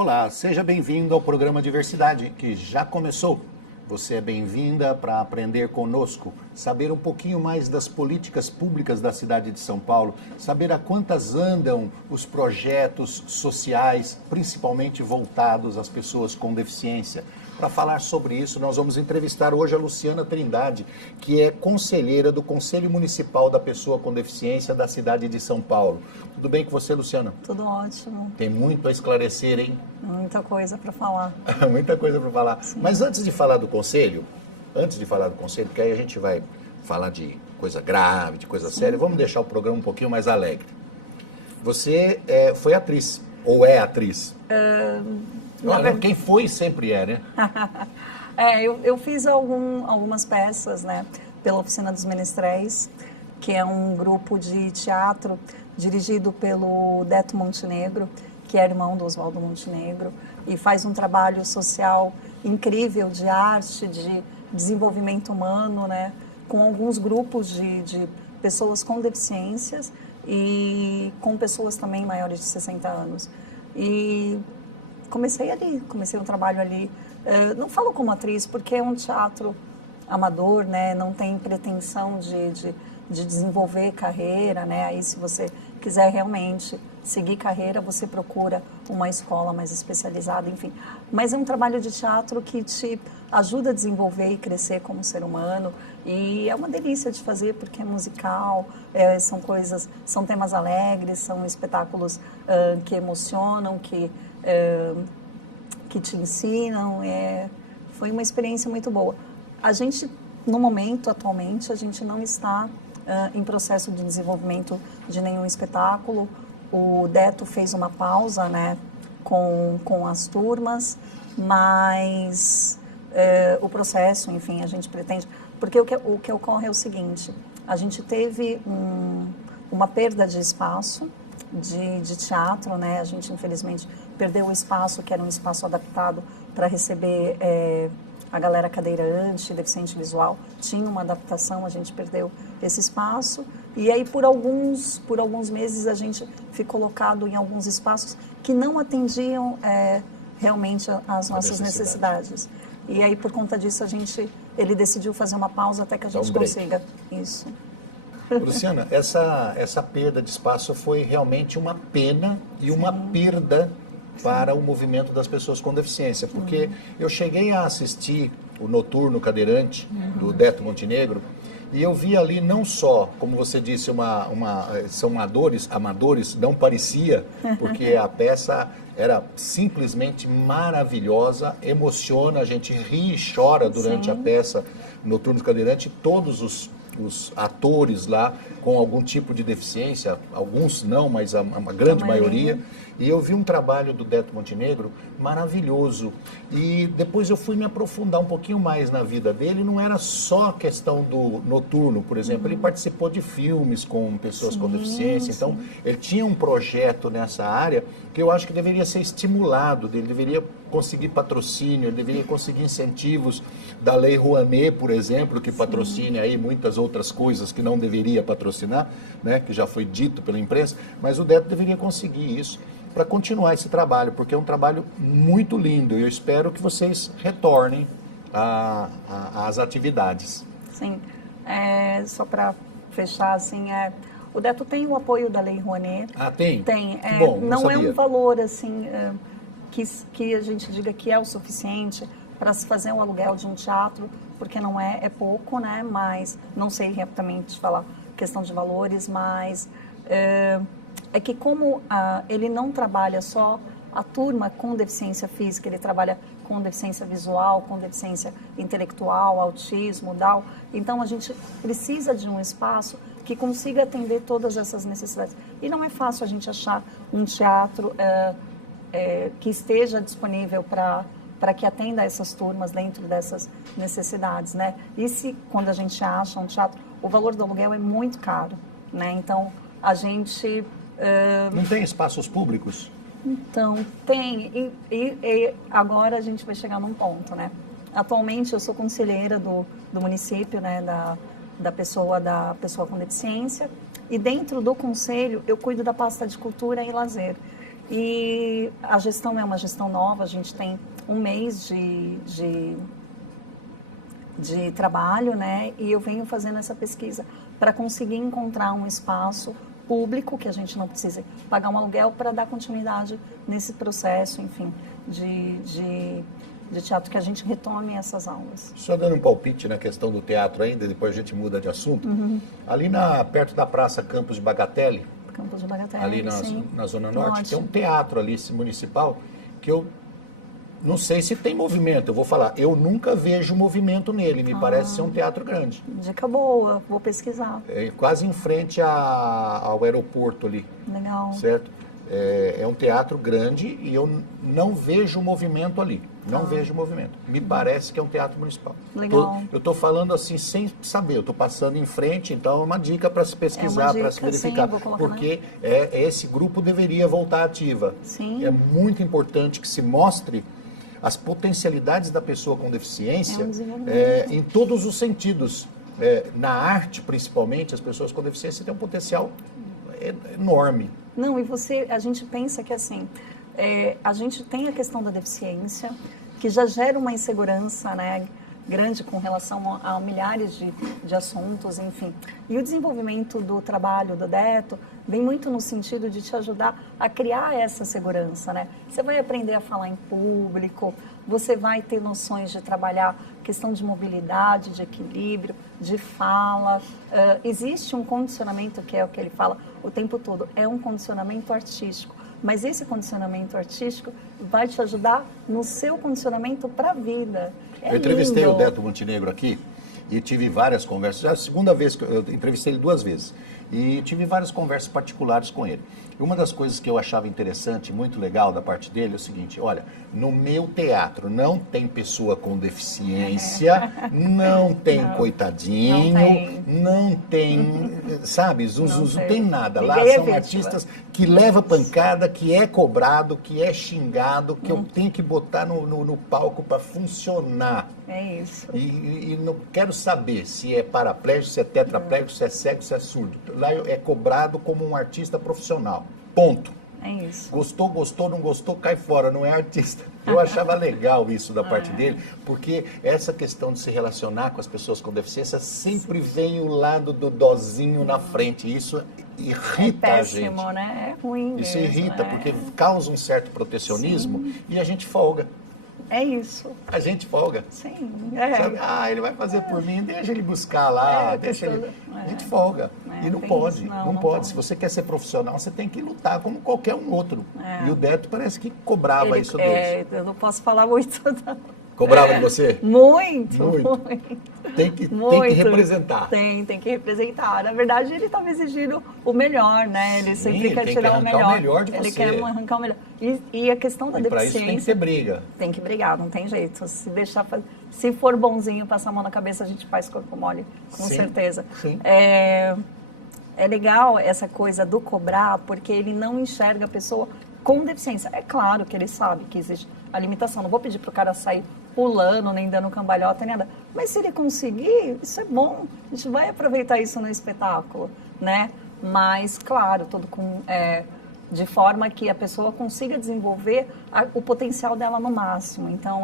Olá, seja bem-vindo ao programa Diversidade, que já começou. Você é bem-vinda para aprender conosco, saber um pouquinho mais das políticas públicas da cidade de São Paulo, saber a quantas andam os projetos sociais, principalmente voltados às pessoas com deficiência. Para falar sobre isso, nós vamos entrevistar hoje a Luciana Trindade, que é conselheira do Conselho Municipal da Pessoa com Deficiência da cidade de São Paulo. Tudo bem com você, Luciana? Tudo ótimo. Tem muito a esclarecer, hein? Muita coisa para falar. Muita coisa para falar. Sim. Mas antes de falar do conselho, porque aí a gente vai falar de coisa grave, de coisa séria, vamos deixar o programa um pouquinho mais alegre. Você foi atriz, ou é atriz? Olha, quem foi sempre é, né? Eu fiz algumas peças, né, pela Oficina dos Menestréis, que é um grupo de teatro dirigido pelo Deto Montenegro, que é irmão do Oswaldo Montenegro, e faz um trabalho social incrível de arte, de desenvolvimento humano, né, com alguns grupos de pessoas com deficiências e com pessoas também maiores de 60 anos. E comecei um trabalho ali. Não falo como atriz, porque é um teatro amador, né, não tem pretensão de desenvolver carreira, né, aí se você quiser realmente seguir carreira, você procura uma escola mais especializada, enfim. Mas é um trabalho de teatro que te ajuda a desenvolver e crescer como ser humano, e é uma delícia de fazer porque é musical, são temas alegres, são espetáculos que emocionam, que te ensinam, foi uma experiência muito boa. A gente, no momento, atualmente, a gente não está em processo de desenvolvimento de nenhum espetáculo. O Deto fez uma pausa, né, com as turmas, mas o processo, enfim, a gente pretende... Porque o que ocorre é o seguinte, a gente teve uma perda de espaço de teatro, né, a gente infelizmente perdeu o espaço, que era um espaço adaptado para receber a galera cadeirante, deficiente visual, tinha uma adaptação, a gente perdeu esse espaço, e aí por alguns meses a gente ficou colocado em alguns espaços que não atendiam realmente as nossas necessidades. E aí por conta disso ele decidiu fazer uma pausa até que a gente consiga isso. Luciana, essa perda de espaço foi realmente uma pena e uma perda para o movimento das pessoas com deficiência, porque eu cheguei a assistir o Noturno Cadeirante, do Deto Montenegro, e eu vi ali não só, como você disse, são amadores, não parecia, porque a peça era simplesmente maravilhosa, emociona, a gente ri e chora durante a peça Noturno Cadeirante, todos os atores lá com algum tipo de deficiência, alguns não, mas a grande maioria. E eu vi um trabalho do Deto Montenegro maravilhoso. E depois eu fui me aprofundar um pouquinho mais na vida dele. Não era só a questão do noturno, por exemplo. Ele participou de filmes com pessoas com deficiência. Então, ele tinha um projeto nessa área que eu acho que deveria ser estimulado. Ele deveria conseguir patrocínio, ele deveria conseguir incentivos da Lei Rouanet, por exemplo, que patrocine aí muitas outras coisas que não deveria patrocinar, né, que já foi dito pela imprensa. Mas o Deto deveria conseguir isso para continuar esse trabalho, porque é um trabalho muito lindo e eu espero que vocês retornem às atividades. Sim, só para fechar, assim, o Deto tem o apoio da Lei Rouanet. Ah, tem? Tem. Bom, não é um valor, assim, que a gente diga que é o suficiente para se fazer um aluguel de um teatro, porque não é pouco, né, mas não sei realmente falar questão de valores, mas... é que como ele não trabalha só a turma com deficiência física, ele trabalha com deficiência visual, com deficiência intelectual, autismo, Down, então a gente precisa de um espaço que consiga atender todas essas necessidades. E não é fácil a gente achar um teatro que esteja disponível para que atenda essas turmas dentro dessas necessidades, né? E se, quando a gente acha um teatro, o valor do aluguel é muito caro, né? Então, a gente... Não tem espaços públicos? Então, tem. E agora a gente vai chegar num ponto, né? Atualmente, eu sou conselheira do município, né? Da pessoa com deficiência. E dentro do conselho, eu cuido da pasta de cultura e lazer. E a gestão é uma gestão nova, a gente tem um mês de trabalho, né? E eu venho fazendo essa pesquisa para conseguir encontrar um espaço público, que a gente não precise pagar um aluguel, para dar continuidade nesse processo, enfim, de teatro, que a gente retome essas aulas. Só dando um palpite na questão do teatro ainda, depois a gente muda de assunto. Ali perto da Praça Campos de Bagatelle, Campos de Bagatelle, ali na Zona Norte, tem um teatro ali municipal que eu não sei se tem movimento, eu vou falar, eu nunca vejo movimento nele, me parece ser um teatro grande. Dica boa, vou pesquisar. É quase em frente ao aeroporto ali. Legal. Certo? É um teatro grande e eu não vejo movimento ali. Não vejo movimento. Me parece que é um teatro municipal. Legal. Eu estou falando assim sem saber, eu estou passando em frente, então é uma dica para se pesquisar, para se verificar. Sim, vou colocar porque esse grupo deveria voltar ativa. Sim. É muito importante que se mostre as potencialidades da pessoa com deficiência em todos os sentidos. Na arte, principalmente, as pessoas com deficiência têm um potencial enorme. Não, e a gente pensa que assim, a gente tem a questão da deficiência, que já gera uma insegurança, né, grande com relação a milhares de assuntos, enfim. E o desenvolvimento do trabalho do Deto vem muito no sentido de te ajudar a criar essa segurança, né? Você vai aprender a falar em público, você vai ter noções de trabalhar questão de mobilidade, de equilíbrio, de fala. Existe um condicionamento, que é o que ele fala o tempo todo, é um condicionamento artístico. Mas esse condicionamento artístico vai te ajudar no seu condicionamento para a vida. Eu entrevistei o Deto Montenegro aqui e tive várias conversas. Já é a segunda vez que eu entrevistei ele 2 vezes. E tive várias conversas particulares com ele. E uma das coisas que eu achava interessante, muito legal da parte dele, é o seguinte: olha, no meu teatro não tem pessoa com deficiência, não tem coitadinho, não tem, sabe, zuzuzu, não tem nada. Lá são artistas que levam pancada, que é cobrado, que é xingado, que eu tenho que botar no palco para funcionar. É isso. E não quero saber se é paraplégico, se é tetraplégico, se é cego, se é surdo. Lá é cobrado como um artista profissional. Ponto. É isso. Gostou, não gostou, cai fora, não é artista. Eu achava legal isso da parte dele, porque essa questão de se relacionar com as pessoas com deficiência sempre vem o lado do dozinho na frente. Isso irrita péssimo, a gente. Né? É ruim Isso mesmo, irrita, porque causa um certo protecionismo e a gente folga. É isso. A gente folga. Sim. Sabe? Ele vai fazer por mim, deixa ele buscar lá, deixa ele... A gente folga. E não pode, não pode. Se você quer ser profissional, você tem que lutar como qualquer um outro. E o Deto parece que cobrava isso deles. Eu não posso falar muito, não. Cobrava de você? Muito. Tem que representar. Tem que representar. Na verdade, ele estava exigindo o melhor, né? Ele sempre quer tirar o melhor. O melhor de você. Ele quer arrancar o melhor. E a questão da deficiência... Para isso tem que ter briga. Tem que brigar, não tem jeito. Se for bonzinho, passar a mão na cabeça, a gente faz corpo mole, com certeza. Sim. É legal essa coisa do cobrar, porque ele não enxerga a pessoa com deficiência. É claro que ele sabe que existe a limitação. Não vou pedir para o cara sair pulando, nem dando cambalhota, nem nada. Mas se ele conseguir, isso é bom. A gente vai aproveitar isso no espetáculo, né? Mas, claro, de forma que a pessoa consiga desenvolver o potencial dela no máximo. Então,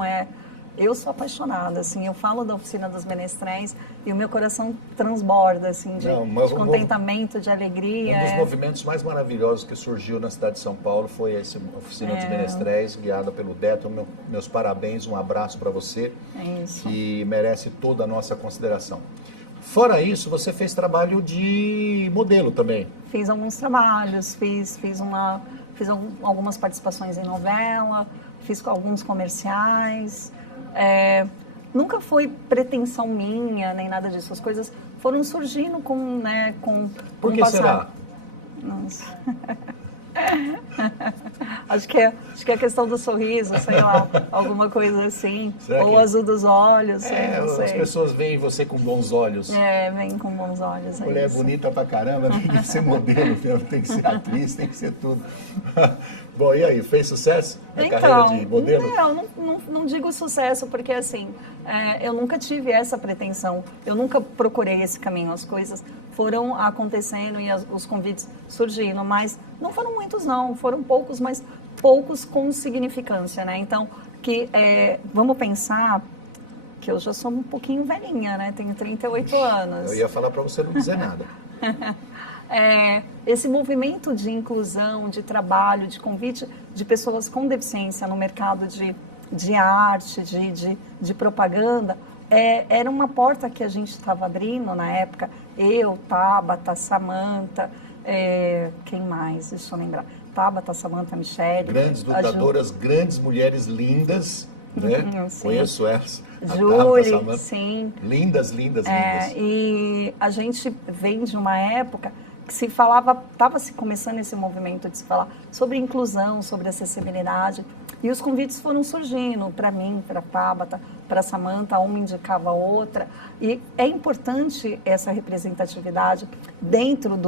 eu sou apaixonada, assim, eu falo da Oficina dos Menestréis e o meu coração transborda, assim, de contentamento, de alegria. Um dos movimentos mais maravilhosos que surgiu na cidade de São Paulo foi essa Oficina dos Menestréis, guiada pelo Deto. Meus parabéns, um abraço para você, que merece toda a nossa consideração. Fora isso, você fez trabalho de modelo também. Fiz alguns trabalhos, fiz algumas participações em novela, fiz alguns comerciais. Nunca foi pretensão minha, nem nada disso. As coisas foram surgindo com Por que será? Nossa. Acho que é questão do sorriso, sei lá, alguma coisa assim. Ou o azul dos olhos, não sei. As pessoas veem você com bons olhos. Vem com bons olhos. Mulher bonita pra caramba, tem que ser modelo, tem que ser atriz, tem que ser tudo. Bom, e aí, fez sucesso na carreira de modelo? Não digo sucesso, porque assim, eu nunca tive essa pretensão, eu nunca procurei esse caminho, as coisas foram acontecendo e os convites surgindo, mas não foram muitos não, foram poucos, mas poucos com significância, né? Então, vamos pensar que eu já sou um pouquinho velhinha, né? Tenho 38 anos. Eu ia falar para você não dizer nada. Esse movimento de inclusão, de trabalho, de convite de pessoas com deficiência no mercado de arte, de propaganda, era uma porta que a gente estava abrindo na época. Eu, Tabata, Samanta, quem mais? Deixa eu lembrar. Tabata, Samanta, Michele. Grandes lutadoras, grandes mulheres lindas, né? Sim. Conheço essa. Julie, sim. Lindas, lindas. E a gente vem de uma época que se falava, estava se começando esse movimento de se falar sobre inclusão, sobre acessibilidade, e os convites foram surgindo para mim, para a Tabata, para a Samanta, uma indicava a outra, e é importante essa representatividade dentro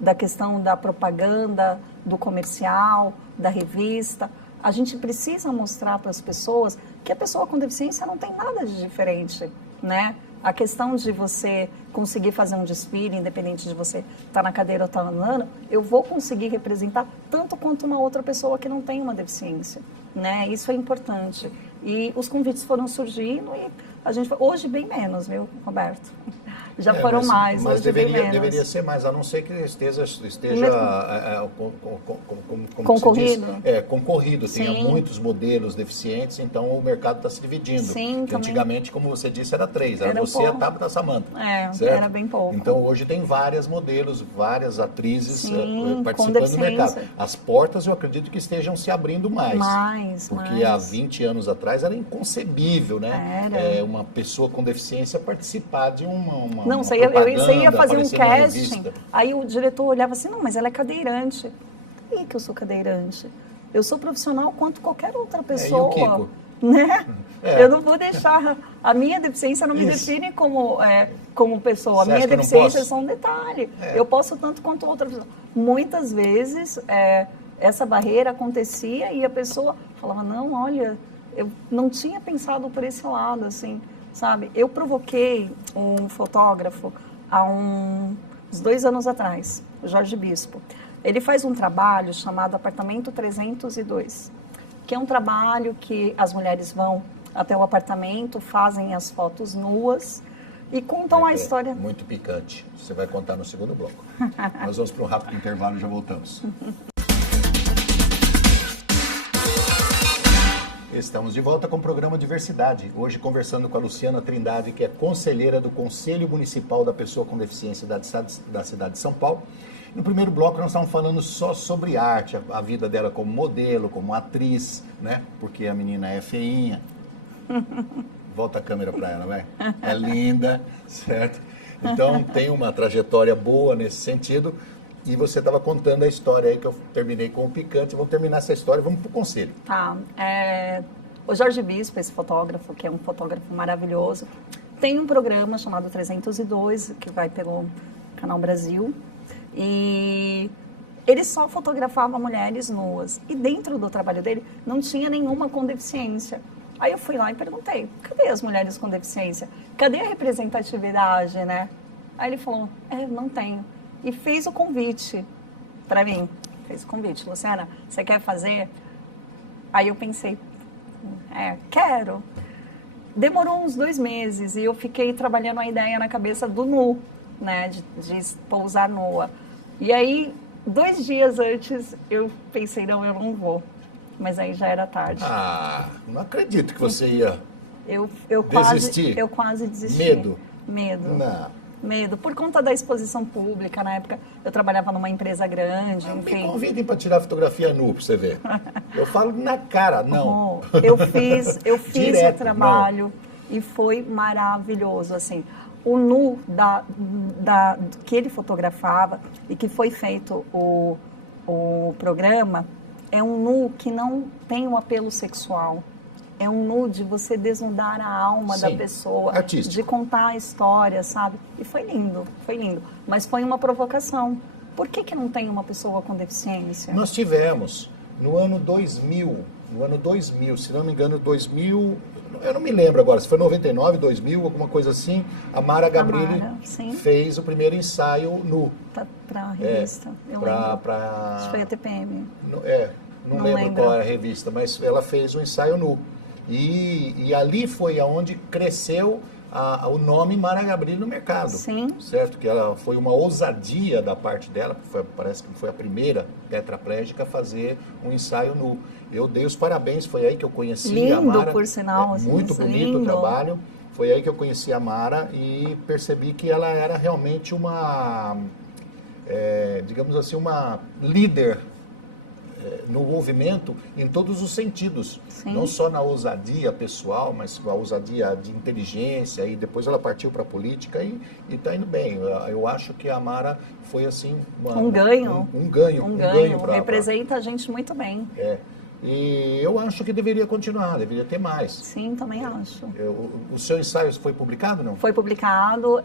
da questão da propaganda, do comercial, da revista. A gente precisa mostrar para as pessoas que a pessoa com deficiência não tem nada de diferente, né? A questão de você conseguir fazer um desfile, independente de você estar na cadeira ou estar andando, eu vou conseguir representar tanto quanto uma outra pessoa que não tem uma deficiência, né? Isso é importante. E os convites foram surgindo e a gente hoje bem menos, viu, Roberto? Já foram mais, mas hoje bem menos. Deveria ser mais, a não ser que esteja concorrido. Concorrido. Sim. Tenha muitos modelos deficientes, então o mercado está se dividindo. Sim, antigamente, como você disse, era 3. Era você, a Tabata e a Samanta. Era bem pouco. Então hoje tem várias modelos, várias atrizes participando do com mercado. As portas eu acredito que estejam se abrindo mais. Porque há 20 anos atrás era inconcebível, né? Uma pessoa com deficiência participar de uma Não, você ia fazer um casting, aí o diretor olhava assim, não, mas ela é cadeirante. E que eu sou cadeirante? Eu sou profissional quanto qualquer outra pessoa. E o Kiko? Né? Eu não vou deixar, a minha deficiência não me define como pessoa, a minha deficiência é só um detalhe. Eu posso tanto quanto outra pessoa. Muitas vezes essa barreira acontecia e a pessoa falava, não, olha, eu não tinha pensado por esse lado, assim. Sabe, eu provoquei um fotógrafo há uns 2 anos atrás, o Jorge Bispo. Ele faz um trabalho chamado Apartamento 302, que é um trabalho que as mulheres vão até o apartamento, fazem as fotos nuas e contam a história. Muito picante, você vai contar no segundo bloco. Nós vamos para um rápido intervalo e já voltamos. Estamos de volta com o programa Diversidade. Hoje conversando com a Luciana Trindade, que é conselheira do Conselho Municipal da Pessoa com Deficiência da cidade de São Paulo. No primeiro bloco nós estávamos falando só sobre arte, a vida dela como modelo, como atriz, né? Porque a menina é feinha. Volta a câmera para ela, vai. É linda, certo? Então tem uma trajetória boa nesse sentido. E você estava contando a história aí que eu terminei com o picante. Vamos terminar essa história, vamos para o conselho. Tá. O Jorge Bispo, esse fotógrafo, que é um fotógrafo maravilhoso, tem um programa chamado 302, que vai pelo Canal Brasil. E ele só fotografava mulheres nuas. E dentro do trabalho dele, não tinha nenhuma com deficiência. Aí eu fui lá e perguntei, cadê as mulheres com deficiência? Cadê a representatividade, né? Aí ele falou, não tenho. E fez o convite para mim. Fez o convite. Luciana, você quer fazer? Aí eu pensei, quero. Demorou uns 2 meses e eu fiquei trabalhando a ideia na cabeça do nu, né? De pousar nua. E aí, 2 dias antes, eu pensei, não, eu não vou. Mas aí já era tarde. Não acredito que você ia desistir. Eu quase desisti. Medo. Não. Medo, por conta da exposição pública. Na época, eu trabalhava numa empresa grande, enfim. Me convidem para tirar fotografia nu, para você ver. Eu falo na cara, não. Eu fiz direto, o trabalho e foi maravilhoso, assim. O nu que ele fotografava e que foi feito o programa é um nu que não tem um apelo sexual. É um nu de você desnudar a alma da pessoa, artístico. De contar a história, sabe? E foi lindo, foi lindo. Mas foi uma provocação. Por que não tem uma pessoa com deficiência? Nós tivemos, no ano 2000, se não me engano, 2000, eu não me lembro agora, se foi 99, 2000, alguma coisa assim, a Mara Gabrilli fez o primeiro ensaio nu. Para a revista, eu lembro. Acho que foi a TPM. não lembro qual é a revista, mas ela fez um ensaio nu. E ali foi aonde cresceu o nome Mara Gabrilli no mercado. Sim. Certo? Que ela foi uma ousadia da parte dela, parece que foi a primeira tetraplégica a fazer um ensaio nu. Eu dei os parabéns, foi aí que eu conheci a Mara. Lindo, por sinal. Muito bonito o trabalho. Foi aí que eu conheci a Mara e percebi que ela era realmente uma, digamos assim, uma líder no movimento em todos os sentidos. Sim. Não só na ousadia pessoal, mas a ousadia de inteligência, e depois ela partiu para a política e está indo bem. Eu acho que a Mara foi assim... Um ganho. Um ganho. Representa a gente muito bem. E eu acho que deveria continuar, deveria ter mais. Sim, também acho. O seu ensaio foi publicado, não? Foi publicado.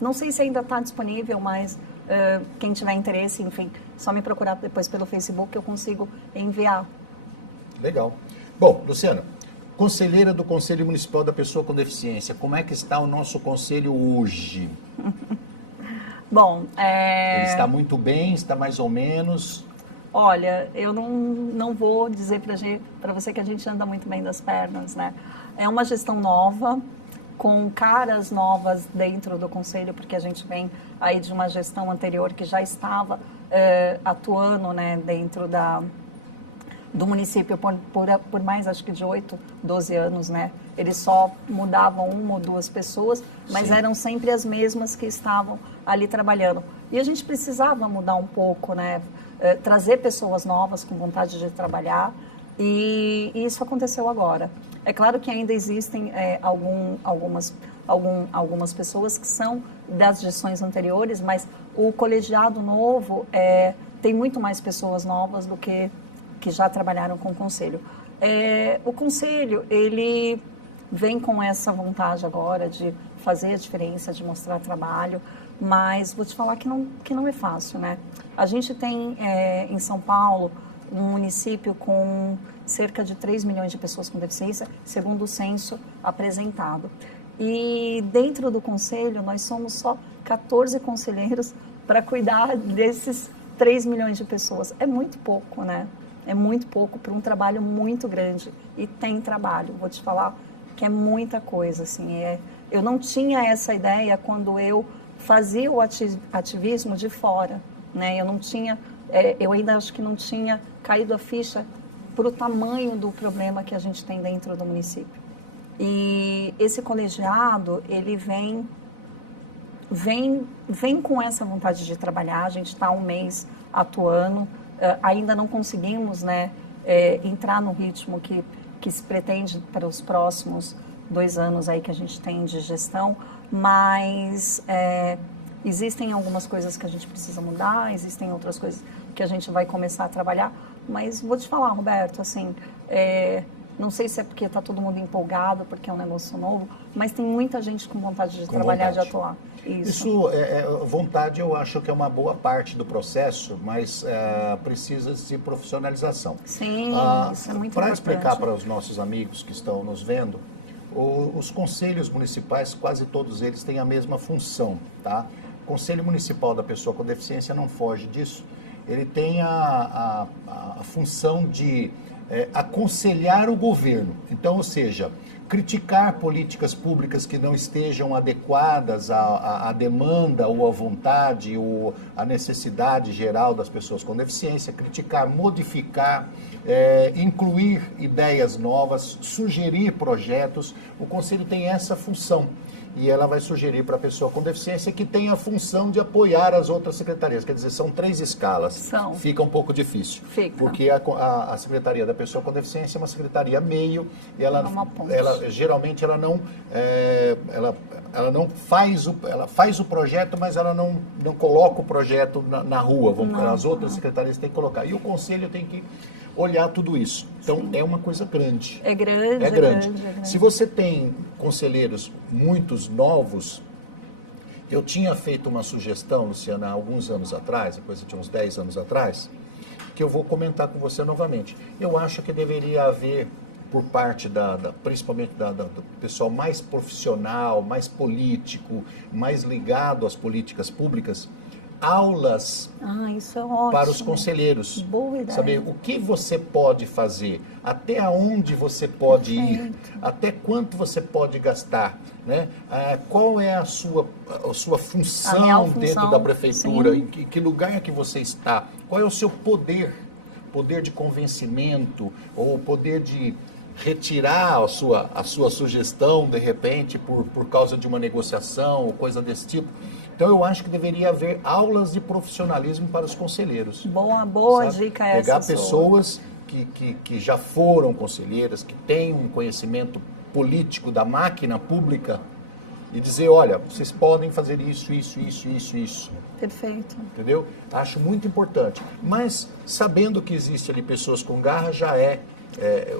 Não sei se ainda está disponível, mas quem tiver interesse, enfim, só me procurar depois pelo Facebook que eu consigo enviar. Legal. Bom, Luciana, conselheira do Conselho Municipal da Pessoa com Deficiência, como é que está o nosso conselho hoje? Bom, Ele está muito bem, está mais ou menos... Olha, eu não vou dizer para você que a gente anda muito bem das pernas, né? É uma gestão nova, com caras novas dentro do Conselho, porque a gente vem aí de uma gestão anterior que já estava atuando, né, dentro do município por mais, acho que de 8, 12 anos, né? Eles só mudavam uma ou duas pessoas, mas Sim. eram sempre as mesmas que estavam ali trabalhando. E a gente precisava mudar um pouco, né? Trazer pessoas novas com vontade de trabalhar, e isso aconteceu agora. É claro que ainda existem algumas pessoas que são das gestões anteriores, mas o colegiado novo tem muito mais pessoas novas do que já trabalharam com o conselho. O conselho, ele vem com essa vontade agora de fazer a diferença, de mostrar trabalho, mas vou te falar que não é fácil, né? A gente tem em São Paulo um município com cerca de 3 milhões de pessoas com deficiência, segundo o censo apresentado. E dentro do conselho, nós somos só 14 conselheiros para cuidar desses 3 milhões de pessoas. É muito pouco, né? É muito pouco para um trabalho muito grande. E tem trabalho, vou te falar que é muita coisa, assim. Eu não tinha essa ideia quando eu fazia o ativismo de fora, né? Eu não tinha, eu ainda acho que não tinha caído a ficha para o tamanho do problema que a gente tem dentro do município. E esse colegiado, ele vem com essa vontade de trabalhar. A gente está um mês atuando, ainda não conseguimos, né, entrar no ritmo que se pretende para os próximos 2 anos aí que a gente tem de gestão, mas existem algumas coisas que a gente precisa mudar, existem outras coisas que a gente vai começar a trabalhar, mas vou te falar, Roberto, assim, não sei se é porque está todo mundo empolgado, porque é um negócio novo, mas tem muita gente com vontade de trabalhar, de atuar. Isso, vontade, eu acho que é uma boa parte do processo, mas precisa de profissionalização. Sim, isso é muito importante. Para explicar para os nossos amigos que estão nos vendo, os conselhos municipais, quase todos eles têm a mesma função, tá? O Conselho Municipal da Pessoa com Deficiência não foge disso. Ele tem a função de aconselhar o governo. Então, ou seja, criticar políticas públicas que não estejam adequadas à demanda ou à vontade ou à necessidade geral das pessoas com deficiência, criticar, modificar, incluir ideias novas, sugerir projetos. O Conselho tem essa função. E ela vai sugerir para a pessoa com deficiência que tem a função de apoiar as outras secretarias. Quer dizer, são 3 escalas. Fica um pouco difícil. Porque a Secretaria da Pessoa com Deficiência é uma secretaria meio, e ela geralmente ela não faz ela faz o projeto, mas ela não coloca o projeto na rua. As outras secretarias têm que colocar. E o Conselho tem que olhar tudo isso. Então, é uma coisa grande. É grande. É grande. Se você tem conselheiros muitos novos, eu tinha feito uma sugestão, Luciana, há alguns anos atrás, coisa de uns 10 anos atrás, que eu vou comentar com você novamente. Eu acho que deveria haver, por parte principalmente do pessoal mais profissional, mais político, mais ligado às políticas públicas, aulas Isso é ótimo. para os conselheiros. Boa ideia. Saber o que você pode fazer, até onde você pode ir, até quanto você pode gastar, né? Qual é a sua função dentro da prefeitura, em que lugar é que você está, qual é o seu poder de convencimento ou poder de retirar a sua sugestão, de repente, por causa de uma negociação ou coisa desse tipo. Então, eu acho que deveria haver aulas de profissionalismo para os conselheiros. Boa dica essa. Pegar pessoas que já foram conselheiras, que têm um conhecimento político da máquina pública e dizer, olha, vocês podem fazer isso. Perfeito. Entendeu? Acho muito importante. Mas, sabendo que existe ali pessoas com garra, já é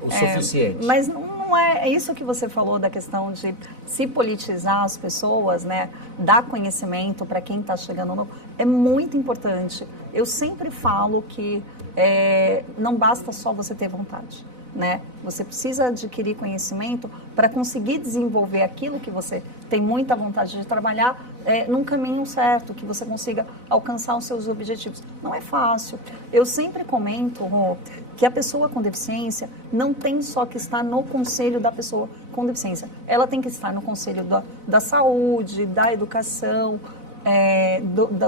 o suficiente. Mas não é isso que você falou da questão de se politizar as pessoas, né? Dar conhecimento para quem está chegando novo. É muito importante. Eu sempre falo que não basta só você ter vontade, né? Você precisa adquirir conhecimento para conseguir desenvolver aquilo que você tem muita vontade de trabalhar num caminho certo, que você consiga alcançar os seus objetivos. Não é fácil. Eu sempre comento, Rô, que a pessoa com deficiência não tem só que estar no conselho da pessoa com deficiência. Ela tem que estar no conselho da saúde, da educação,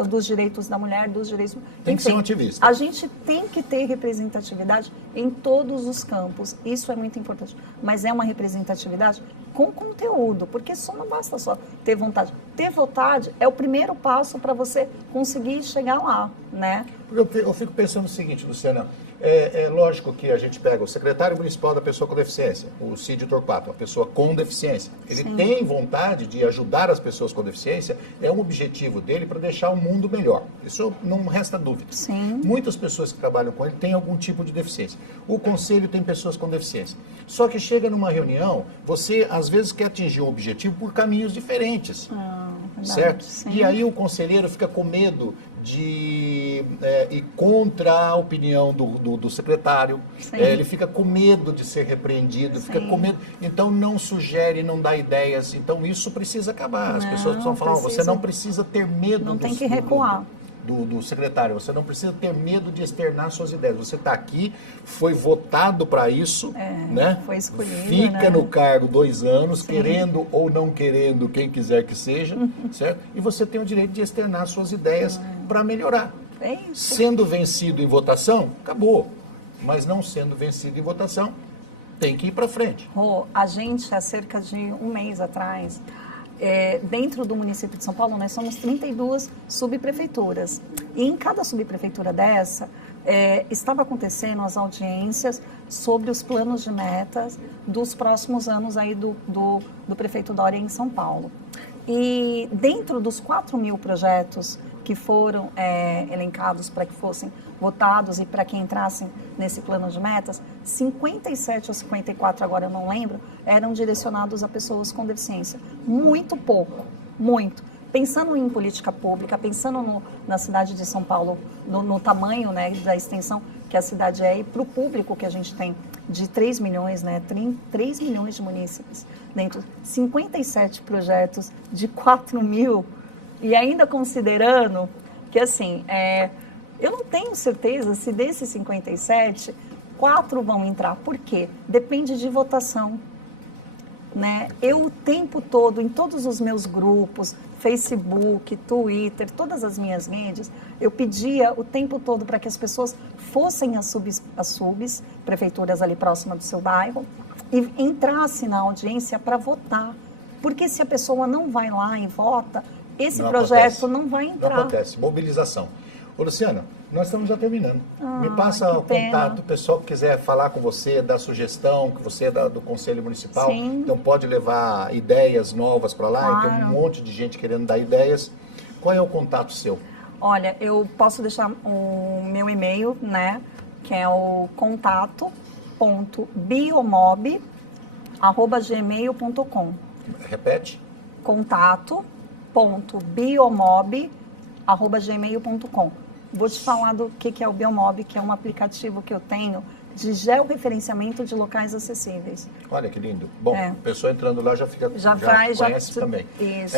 dos direitos da mulher, dos direitos... Tem que ser um ativista. A gente tem que ter representatividade em todos os campos. Isso é muito importante. Mas é uma representatividade com conteúdo, porque só não basta só ter vontade. Ter vontade é o primeiro passo para você conseguir chegar lá, né? Eu fico pensando o seguinte, Luciana, é lógico que a gente pega o secretário municipal da pessoa com deficiência, o Cid Torquato, uma pessoa com deficiência. Ele tem vontade de ajudar as pessoas com deficiência, é um objetivo dele para deixar o mundo melhor. Isso não resta dúvida. Sim. Muitas pessoas que trabalham com ele têm algum tipo de deficiência. O conselho tem pessoas com deficiência. Só que chega numa reunião, você às vezes quer atingir um objetivo por caminhos diferentes. Certo? Sim. E aí o conselheiro fica com medo de ir contra a opinião do secretário, ele fica com medo de ser repreendido, fica com medo, então não sugere, não dá ideias, então isso precisa acabar. As pessoas precisam falar, você não precisa ter medo. Não tem que recuar. Do secretário, você não precisa ter medo de externar suas ideias. Você está aqui, foi votado para isso, né? Foi escolhido, fica no cargo 2 anos, querendo ou não querendo, quem quiser que seja, certo? E você tem o direito de externar suas ideias para melhorar. É isso. Sendo vencido em votação, acabou. Mas não sendo vencido em votação, tem que ir para frente. A gente, há cerca de um mês atrás, dentro do município de São Paulo, nós somos 32 subprefeituras. E em cada subprefeitura dessa, estava acontecendo as audiências sobre os planos de metas dos próximos anos aí do prefeito Dória em São Paulo. E dentro dos 4.000 projetos que foram elencados para que fossem votados e para que entrassem nesse plano de metas, 57 ou 54, agora eu não lembro, eram direcionados a pessoas com deficiência. Muito pouco, muito. Pensando em política pública, pensando na cidade de São Paulo, no tamanho, né, da extensão que a cidade é, e para o público que a gente tem de 3 milhões, né, 3 milhões de munícipes, dentro de 57 projetos de 4.000, e ainda considerando que, assim, eu não tenho certeza se desses 57, 4 vão entrar. Por quê? Depende de votação, né? Eu, o tempo todo, em todos os meus grupos, Facebook, Twitter, todas as minhas redes, eu pedia o tempo todo para que as pessoas fossem às subs, prefeituras ali próximas do seu bairro, e entrassem na audiência para votar. Porque se a pessoa não vai lá e vota, esse projeto não vai entrar. Não acontece. Mobilização. Ô, Luciana, nós estamos já terminando. Me passa o contato, o pessoal que quiser falar com você, dar sugestão, que você é do Conselho Municipal, então pode levar ideias novas para lá, Claro. tem um monte de gente querendo dar ideias. Qual é o contato seu? Olha, eu posso deixar o meu e-mail, né, que é o contato.biomob@gmail.com. Repete. contato.biomob@gmail.com. Vou te falar do que é o Biomob, que é um aplicativo que eu tenho, de georreferenciamento de locais acessíveis. Olha que lindo. Bom, a pessoa entrando lá já fica conhece também. Isso.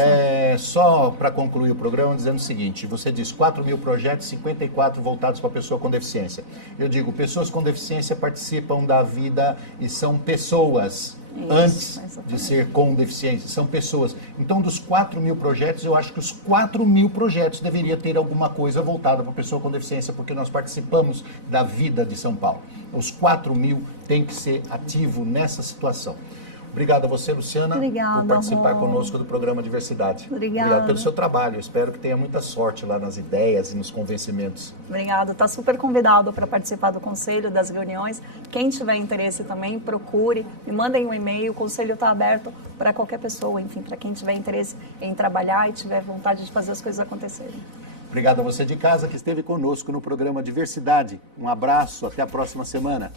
Só para concluir o programa, dizendo o seguinte, você diz 4 mil projetos, 54 voltados para pessoa com deficiência. Eu digo, pessoas com deficiência participam da vida e são pessoas. Antes de ser com deficiência, são pessoas. Então, dos 4 mil projetos, eu acho que os 4 mil projetos deveria ter alguma coisa voltada para a pessoa com deficiência, porque nós participamos da vida de São Paulo. Os 4 mil tem que ser ativo nessa situação. Obrigado a você, Luciana, Obrigada, por participar Rô. conosco do programa Diversidade. Obrigada. Obrigado pelo seu trabalho. Espero que tenha muita sorte lá nas ideias e nos convencimentos. Obrigada. Está super convidado para participar do conselho, das reuniões. Quem tiver interesse também, procure, me mandem um e-mail. O conselho está aberto para qualquer pessoa, enfim, para quem tiver interesse em trabalhar e tiver vontade de fazer as coisas acontecerem. Obrigado a você de casa que esteve conosco no programa Diversidade. Um abraço, até a próxima semana.